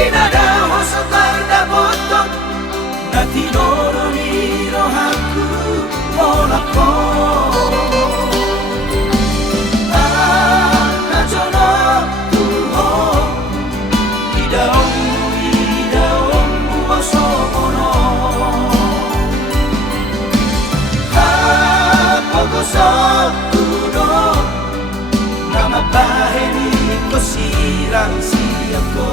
Inada hosotar da botok na tinoro ni rohaku molako. Kuno nama baheni ko sirang siako.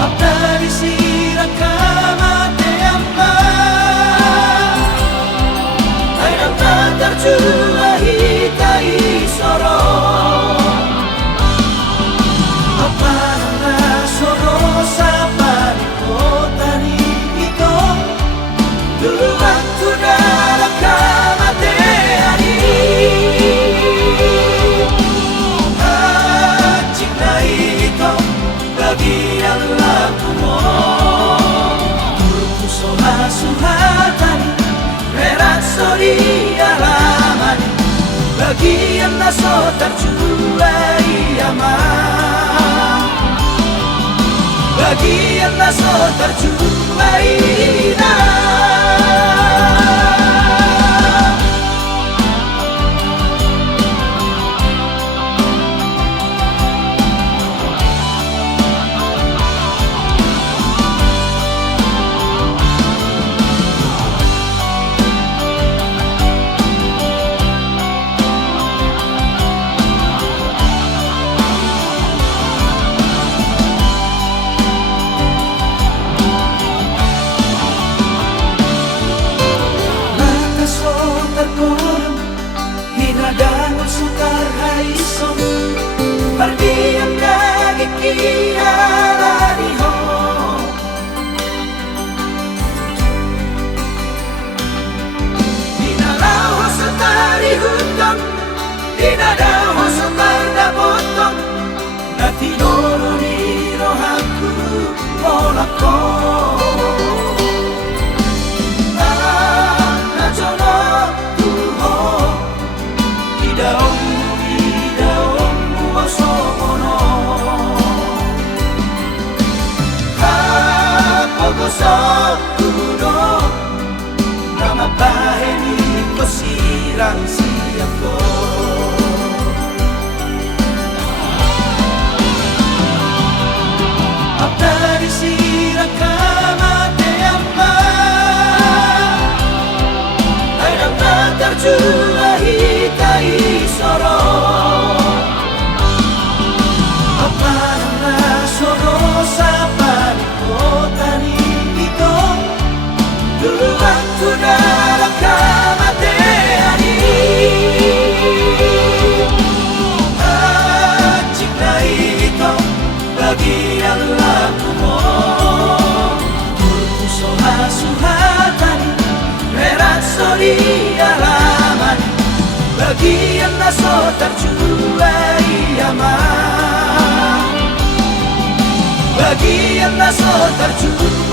Apa disirang kamate amma ay dapat terjua hitai soro. Apa nana soro sapa di kota ni waktu dalam kematian cinta itu bagian lakumu turku soha suhatani berat sori alamani bagian naso terjuai aman bagian naso terjuai sukar haison perdiam lagi kialani ho dinalau setari hutan dinadau setar da botok na tinoro ni rohaku molako. Kuno nama baheni ko sirang siako. Apa disirang kamate amma ay dapat terjua hitai soro. Apa nama soro sapa di kota ni waktu dalam kematian cinta itu bagian lakumu turku soha suhatani berat sori alamani bagian naso terjuai aman bagian naso terjuai